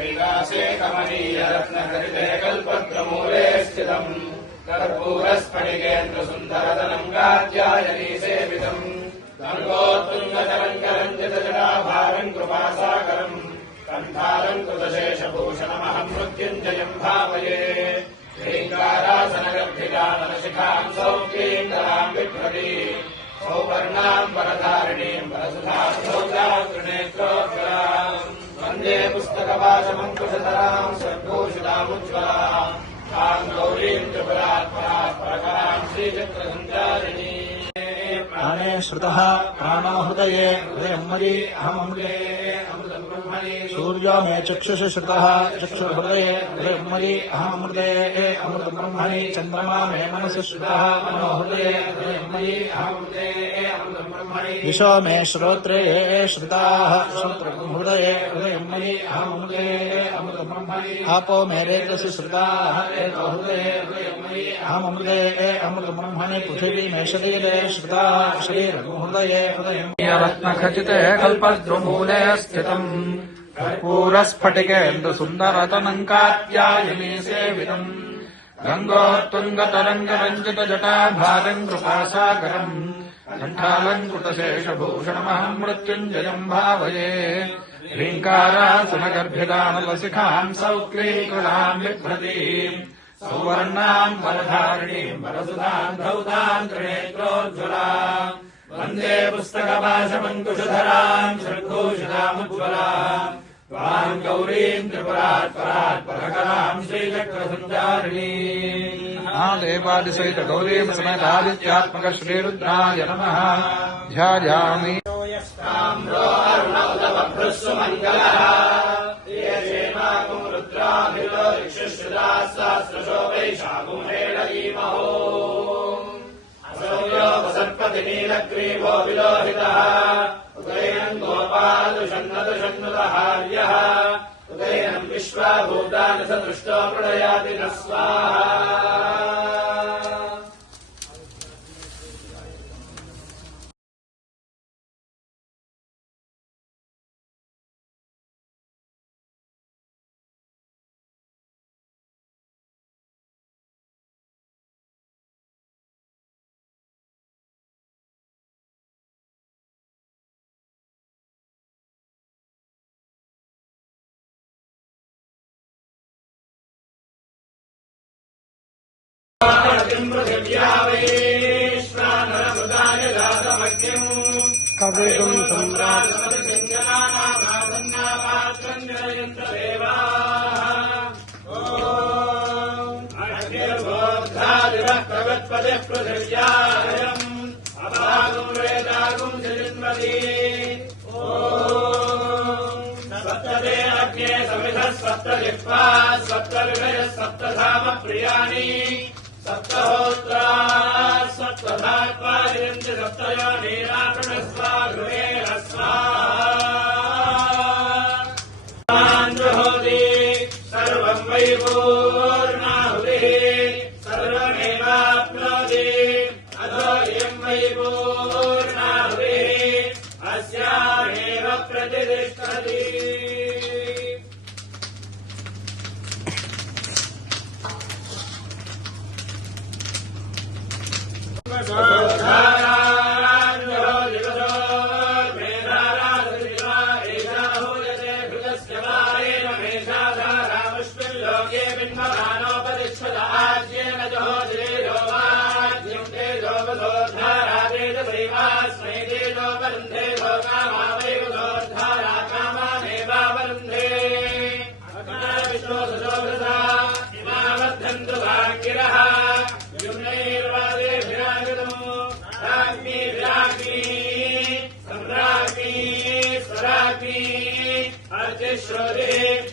कैलासे कमनीयरत्नखचिते कल्पद्रुमूले स्थितम् कर्पूरस्फटिकेन्द्रसुन्दरतनम् कात्यायनी सेवितम् गङ्गोत्तुङ्गतरङ्गरञ्जितजटाभारम् कृपासागरम् कण्ठालङ्कृतशेषभूषणमहम् मृत्युञ्जयम् भावये श्रीकारासनगर्भितानलशिखाम् सौक्लीन्दराम् बिभ्रतीम् सौवर्णाम् वरधारिणीम् वरसुधात्रिनेत्रोज्ज्वलाम् वन्दे पुस्तकवाचमङ्कुशधराम् सर्वभूषितामुज्ज्वलाम् ताम् गौरीम् त्रिपुरात्मनात् परकराम् श्रीचक्रसञ्चारिणी प्राणे श्रुतः प्राणो हृदये हृदयम् मयि अहममृते अमृतम् ब्रह्मणि सूर्यो मे चक्षुषि श्रुतः चक्षुर्हृदये हृदयम् मयि अहममृते अमृतम् ब्रह्मणि चन्द्रमा मे मनसि श्रुतः मनो हृदये हृदयम् मयि अहममृते अमृतम् ब्रह्मणि दिशो मे श्रोत्रे श्रुताः श्रोत्रम् हृदये हृदयम् मयि अहममृते अमृतम् ब्रह्मणि आपो मे रेतसि श्रुताः रेतो हृदये हृदयम् मयि अहममृते अमृतम् ब्रह्मणि पृथिवी मे शरीरे श्रुता शरीरम् हृदये हृदयम् रत्नखचिते कल्पद्रुमूले स्थितम् कर्पूरस्फटिकेन्दुसुन्दरतनम् कात्यायनी सेवितम् गङ्गोत्तुङ्गतरङ्गरञ्जितजटाभारम् कृपासागरम् कण्ठालङ्कृतशेषभूषणमहम् मृत्युञ्जयम् भावये ह्रीङ्कारासनगर्भितानलशिखाम् सौक्लीकृताम् बिभ्रतीम् सौवर्णाम् वरधारिणीम् वरसुधाम् धौताम् त्रिनेत्रोज्ज्वलाम् वन्दे पुस्तकपाशमङ्कुशधराम् षड्भूषितामुज्ज्वलाम् त्वाम् गौरीम् त्रिपुरात् परात् परकराम् श्रीचक्रसञ्चारिणी महादेवादिसहित गौरीम् समेतादित्यात्मक श्रीरुद्राय नमः ध्यायामि ताम्रो अरुणोदवभ्रुस्सु मङ्गलः येषेमाकुम् रुद्राभिलो ऋक्षुश्रुताः सहस्रशो वैशाकुमेळयीमहो असौर्यो वसर्पति नीलग्रीवो विलोहितः उदैनम् गोपादुषन्नदुषन्नुतहार्यः उदैनम् विश्वाभूतानि स दृष्टो प्रलयाति न स्वाहा कवेगुं सम्राट् पृथिव्याम् अपागुम् वेदागुम् जलिन्वती सप्तदे अग्ने समिधः सप्तजिह्वा सप्तविषयः सप्तधाम प्रियाणि सप्तहोत्रा सप्तधात्वा जिरन्ति सप्तयो नीराकृणस्वा गृहेण स्वाहाञ्जुहोति सर्वम् वै पूर्णाहुतिः सर्वमेवाप्नोति अधो इयम् वै पूर्णाहुतिः अस्यामेव प्रतिष्ठति Shri